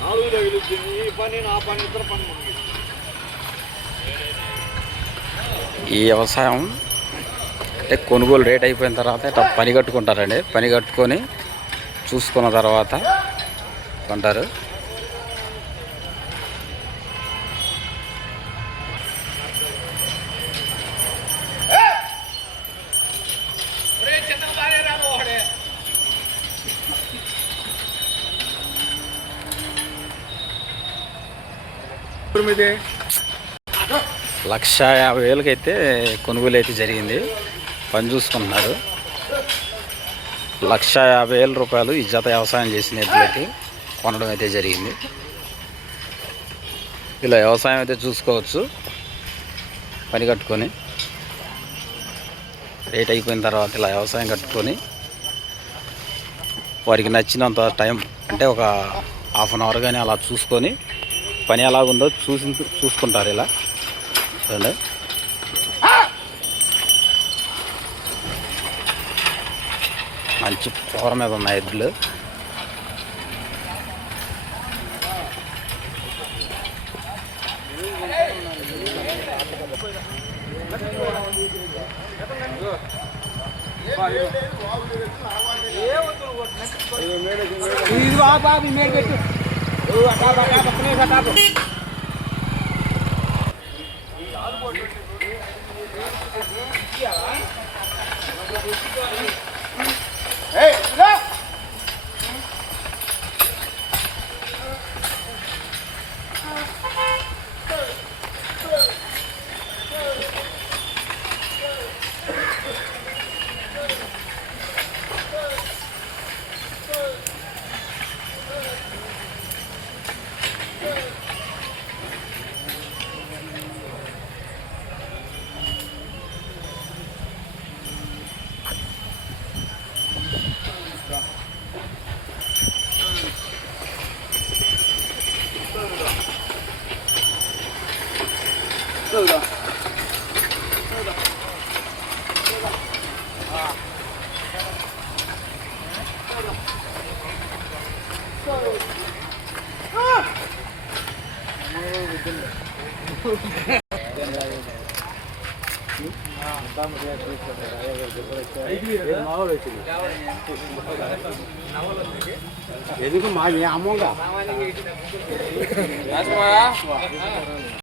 నాలుగు ఈ పని నా పని ఇద్దరు పని ఈ వ్యవసాయం అంటే కొనుగోలు రేట్ అయిపోయిన తర్వాత ఇట్లా పని కట్టుకుంటారండి. పని కట్టుకొని చూసుకున్న తర్వాత కొంటారు. లక్ష యాభై వేలకి అయితే కొనుగోలు అయితే జరిగింది. పని చూసుకుంటున్నారు. లక్ష యాభై వేల రూపాయలు ఈ జత వ్యవసాయం చేసిన ఎద్దులకి కొనడం అయితే జరిగింది. ఇలా వ్యవసాయం అయితే చూసుకోవచ్చు. పని కట్టుకొని. రేట్ అయిపోయిన తర్వాత ఇలా వ్యవసాయం కట్టుకొని. వారికి నచ్చినంత టైం అంటే ఒక హాఫ్ అన్ అవర్ కానీ అలా చూసుకొని పని ఎలాగుందో చూసి చూసుకుంటారు ఇలా. చూడండి. మంచి పొగర మీద ఉన్నాయి ఎద్దులు. ఇది బాబా మీ మేడ పెట్టు ఓ ఎందుకు మా అమ్మంగా